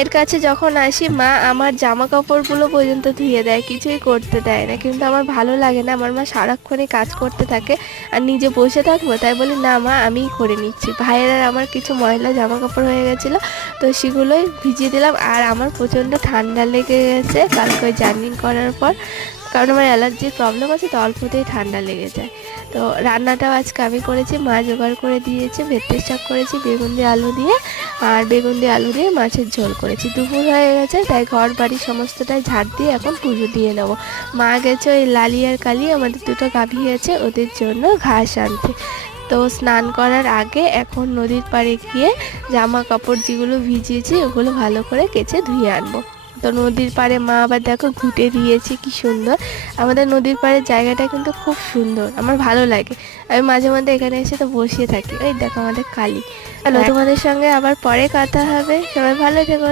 এর কাছে যখন আসি মা আমার জামা কাপড়গুলো পর্যন্ত ধুয়ে দেয়, কিছুই করতে দেয় না, কিন্তু আমার ভালো লাগে না। আমার মা সারাক্ষণই কাজ করতে থাকে আর নিজে বসে থাকবো, তাই বলি না মা আমিই করে নিচ্ছি। ভাইয়ের আর আমার কিছু ময়লা জামা কাপড় হয়ে গেছিলো, তো সেগুলোই ভিজিয়ে দিলাম। আর আমার প্রচণ্ড ঠান্ডা লেগে গেছে কালকে ওই জার্নি করার পর, কারণ আমার অ্যালার্জির প্রবলেম আছে, তো অল্পতেই ঠান্ডা লেগে যায়। তো রান্নাটাও আজকে আমি করেছি, মা জোগাড় করে দিয়েছে। ভেটকির শাক করেছি বেগুন দিয়ে আলু দিয়ে, আর বেগুন দিয়ে আলু দিয়ে মাছের ঝোল করেছি। দুপুর হয়ে গেছে, তাই ঘর বাড়ি সমস্তটাই ঝাড় দিয়ে এখন পুজো দিয়ে নেবো। মা গেছে ওই লালি আর কালি, আমাদের দুটো গাভী আছে, ওদের জন্য ঘাস আনতে। তো স্নান করার আগে এখন নদীর পাড়ে গিয়ে জামা কাপড় যেগুলো ভিজিয়েছি ওগুলো ভালো করে কেচে ধুয়ে আনবো। তো নদীর পাড়ে মা আবার দেখো ঘুঁটে দিয়েছে, কি সুন্দর। আমাদের নদীর পাড়ের জায়গাটা কিন্তু খুব সুন্দর, আমার ভালো লাগে। আমি মাঝে মধ্যে এখানে এসে তো বসিয়ে থাকি। ওই দেখো আমাদের কালী। হ্যালো, তোমাদের সঙ্গে আবার পরে কথা হবে, সবাই ভালো থেকো।